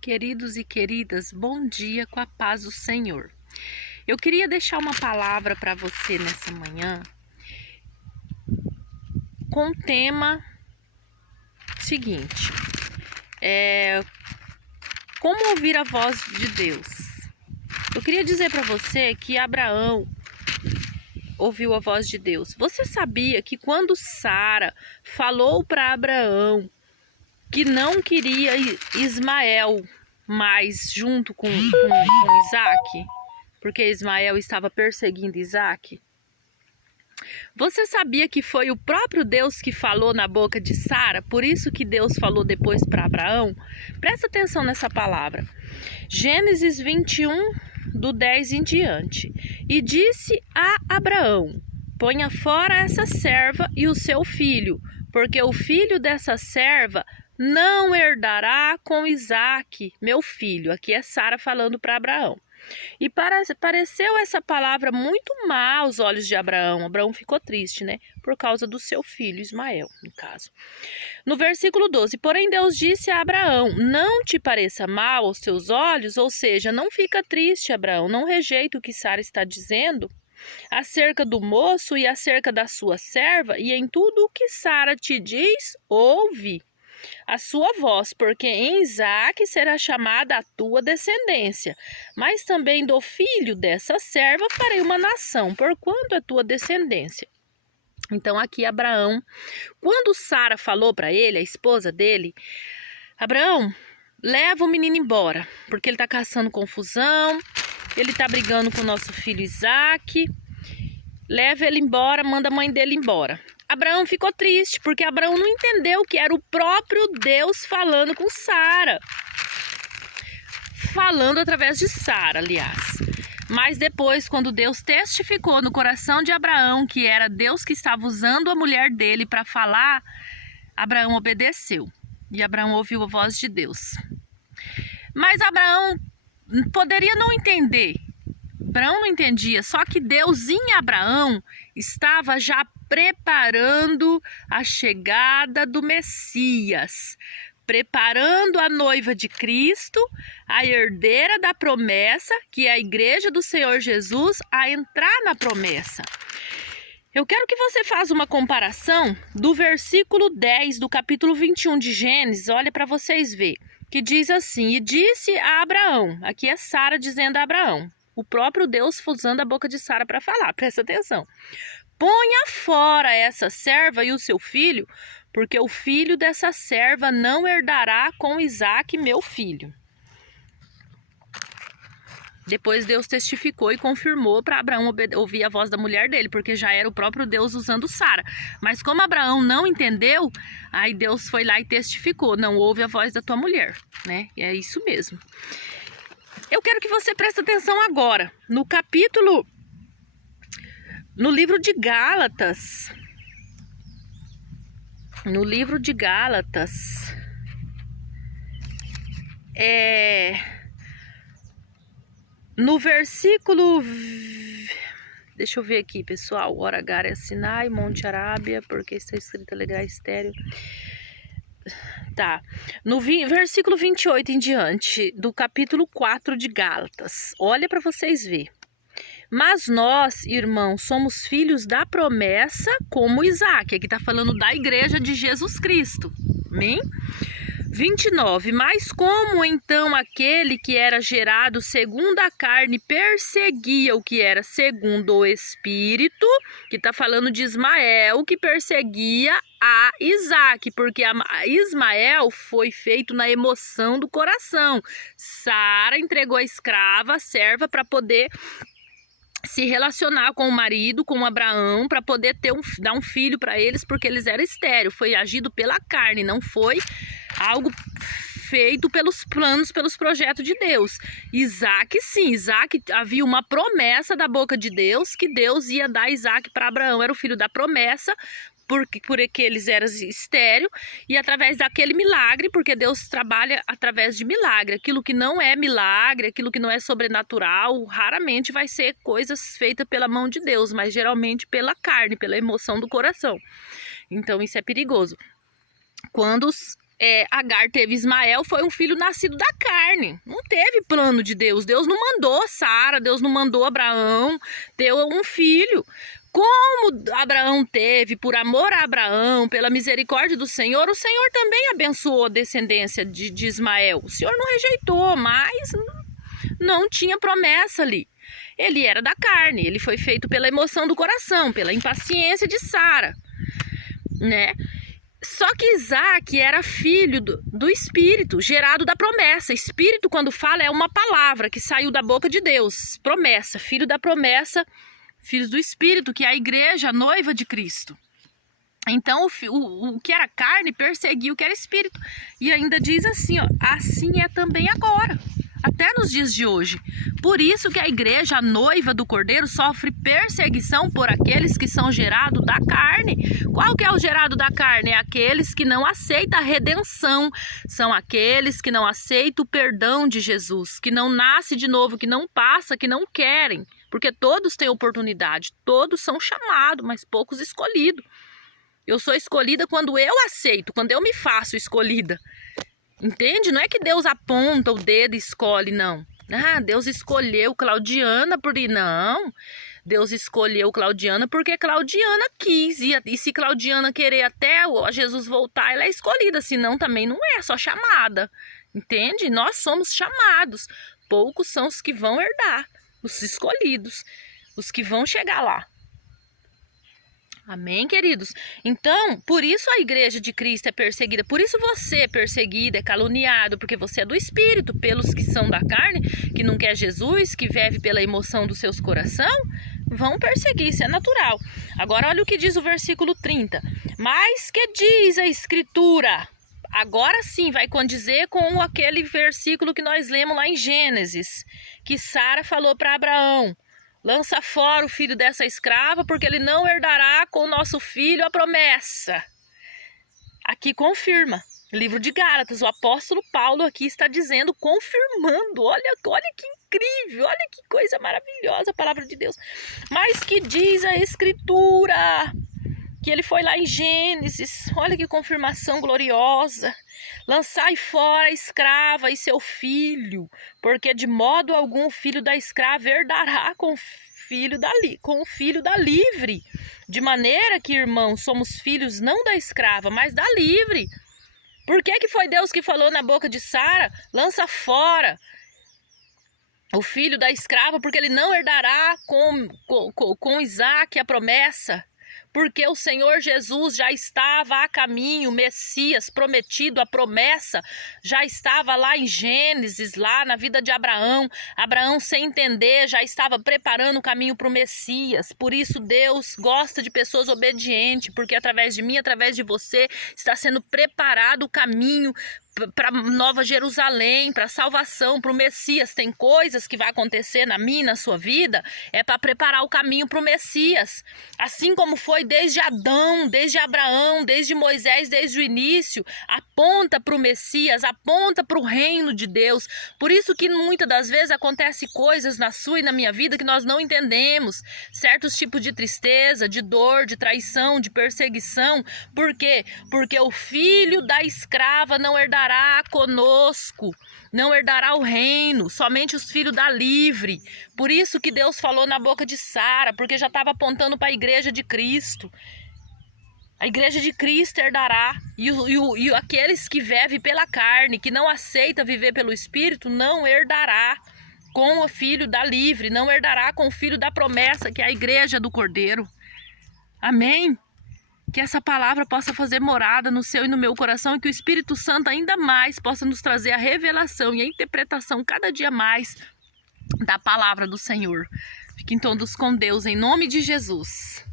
Queridos e queridas, bom dia com a paz do Senhor. Eu queria deixar uma palavra para você nessa manhã com o tema seguinte: como ouvir a voz de Deus. Eu queria dizer para você que Abraão ouviu a voz de Deus. Você sabia que quando Sara falou para Abraão que não queria Ismael mais junto com Isaac, porque Ismael estava perseguindo Isaac? Você sabia que foi o próprio Deus que falou na boca de Sara? Por isso que Deus falou depois para Abraão? Presta atenção nessa palavra. Gênesis 21, do 10 em diante. E disse a Abraão: ponha fora essa serva e o seu filho, porque o filho dessa serva não herdará com Isaque, meu filho. Aqui é Sara falando para Abraão. E pareceu essa palavra muito má aos olhos de Abraão. Abraão ficou triste, né? Por causa do seu filho Ismael, no caso. No versículo 12, porém Deus disse a Abraão: não te pareça mal aos teus olhos, ou seja, não fica triste, Abraão, não rejeita o que Sara está dizendo acerca do moço e acerca da sua serva, e em tudo o que Sara te diz, ouve a sua voz, porque em Isaque será chamada a tua descendência, mas também do filho dessa serva farei uma nação, porquanto é tua descendência. Então aqui Abraão, quando Sara falou para ele, a esposa dele: Abraão, leva o menino embora, porque ele está caçando confusão, ele está brigando com o nosso filho Isaque, leva ele embora, manda a mãe dele embora. Abraão ficou triste, porque Abraão não entendeu que era o próprio Deus falando com Sara. Falando através de Sara, aliás. Mas depois, quando Deus testificou no coração de Abraão que era Deus que estava usando a mulher dele para falar, Abraão obedeceu. E Abraão ouviu a voz de Deus. Mas Abraão poderia não entender. Abraão não entendia, só que Deus em Abraão estava já preparando a chegada do Messias, preparando a noiva de Cristo, a herdeira da promessa, que é a igreja do Senhor Jesus, a entrar na promessa. Eu quero que você faça uma comparação do versículo 10 do capítulo 21 de Gênesis, olha para vocês verem, que diz assim: e disse a Abraão, aqui é Sara dizendo a Abraão, o próprio Deus usando a boca de Sara para falar, presta atenção. Ponha fora essa serva e o seu filho, porque o filho dessa serva não herdará com Isaque, meu filho. Depois Deus testificou e confirmou para Abraão ouvir a voz da mulher dele, porque já era o próprio Deus usando Sara. Mas como Abraão não entendeu, aí Deus foi lá e testificou: não ouve a voz da tua mulher, né? E é isso mesmo. Eu quero que você preste atenção agora, no livro de Gálatas. No livro de Gálatas, no versículo, deixa eu ver aqui, pessoal, Hora Gar é Sinai, Monte Arábia, porque está escrito Alegrar Estéreo. Tá, no versículo 28 em diante, do capítulo 4 de Gálatas, olha para vocês verem. Mas nós, irmãos, somos filhos da promessa como Isaque. Aqui está falando da igreja de Jesus Cristo. Amém? 29. Mas como então aquele que era gerado segundo a carne perseguia o que era segundo o Espírito, que está falando de Ismael, que perseguia a Isaque, porque Ismael foi feito na emoção do coração. Sara entregou a escrava, a serva, para poder se relacionar com o marido, com Abraão, para poder dar um filho para eles, porque eles eram estéreis. Foi agido pela carne, não foi algo feito pelos planos, pelos projetos de Deus. Isaque, sim, Isaque, havia uma promessa da boca de Deus, que Deus ia dar Isaque para Abraão, era o filho da promessa, porque eles eram estéreis, e através daquele milagre, porque Deus trabalha através de milagre. Aquilo que não é milagre, aquilo que não é sobrenatural, raramente vai ser coisas feitas pela mão de Deus, mas geralmente pela carne, pela emoção do coração. Então isso é perigoso. Quando Agar teve Ismael, foi um filho nascido da carne. Não teve plano de Deus. Deus não mandou Sara, Deus não mandou Abraão ter um filho. Como Abraão teve, por amor a Abraão, pela misericórdia do Senhor, o Senhor também abençoou a descendência de Ismael. O Senhor não rejeitou, mas não tinha promessa ali. Ele era da carne, ele foi feito pela emoção do coração, pela impaciência de Sara, né? Só que Isaac era filho do Espírito, gerado da promessa. Espírito, quando fala, é uma palavra que saiu da boca de Deus. Promessa, filho da promessa, filhos do Espírito, que é a igreja, a noiva de Cristo. Então, o que era carne perseguiu o que era Espírito. E ainda diz assim, ó, assim é também agora, até nos dias de hoje. Por isso que a igreja, a noiva do Cordeiro, sofre perseguição por aqueles que são gerados da carne. Qual que é o gerado da carne? É aqueles que não aceitam a redenção. São aqueles que não aceitam o perdão de Jesus, que não nascem de novo, que não passa, que não querem. Porque todos têm oportunidade, todos são chamados, mas poucos escolhidos. Eu sou escolhida quando eu aceito, quando eu me faço escolhida. Entende? Não é que Deus aponta o dedo e escolhe, não. Deus escolheu Claudiana não. Deus escolheu Claudiana porque Claudiana quis. E se Claudiana querer até Jesus voltar, ela é escolhida. Senão também não é, só chamada. Entende? Nós somos chamados. Poucos são os que vão herdar. Os escolhidos. Os que vão chegar lá. Amém, queridos? Então, por isso a igreja de Cristo é perseguida, por isso você é perseguido, é caluniado, porque você é do Espírito, pelos que são da carne, que não quer Jesus, que vive pela emoção dos seus coração, vão perseguir, isso é natural. Agora olha o que diz o versículo 30. Mas que diz a Escritura? Agora sim vai condizer com aquele versículo que nós lemos lá em Gênesis, que Sara falou para Abraão: lança fora o filho dessa escrava, porque ele não herdará com o nosso filho a promessa. Aqui confirma. Livro de Gálatas, o apóstolo Paulo aqui está dizendo, confirmando. Olha que incrível, olha que coisa maravilhosa a palavra de Deus. Mas que diz a Escritura? Que ele foi lá em Gênesis, olha que confirmação gloriosa. Lançai fora a escrava e seu filho, porque de modo algum o filho da escrava herdará com o filho da livre. De maneira que, irmãos, somos filhos não da escrava, mas da livre. Por que foi Deus que falou na boca de Sara? Lança fora o filho da escrava, porque ele não herdará com Isaac a promessa. Porque o Senhor Jesus já estava a caminho, o Messias prometido, a promessa já estava lá em Gênesis, lá na vida de Abraão. Abraão, sem entender, já estava preparando o caminho para o Messias. Por isso Deus gosta de pessoas obedientes, porque através de mim, através de você, está sendo preparado o caminho para Nova Jerusalém, para a salvação, para o Messias. Tem coisas que vai acontecer na minha, na sua vida, é para preparar o caminho para o Messias. Assim como foi desde Adão, desde Abraão, desde Moisés, desde o início, aponta para o Messias, aponta para o reino de Deus. Por isso que muitas das vezes acontecem coisas na sua e na minha vida que nós não entendemos. Certos tipos de tristeza, de dor, de traição, de perseguição. Por quê? Porque o filho da escrava não herdará conosco, não herdará o reino, somente os filhos da livre. Por isso que Deus falou na boca de Sara, porque já estava apontando para a igreja de Cristo. A igreja de Cristo herdará, e aqueles que vivem pela carne, que não aceita viver pelo Espírito, não herdará com o filho da livre, não herdará com o filho da promessa, que é a igreja do Cordeiro. Amém? Que essa palavra possa fazer morada no seu e no meu coração, e que o Espírito Santo ainda mais possa nos trazer a revelação e a interpretação cada dia mais da palavra do Senhor. Fiquem todos com Deus, em nome de Jesus.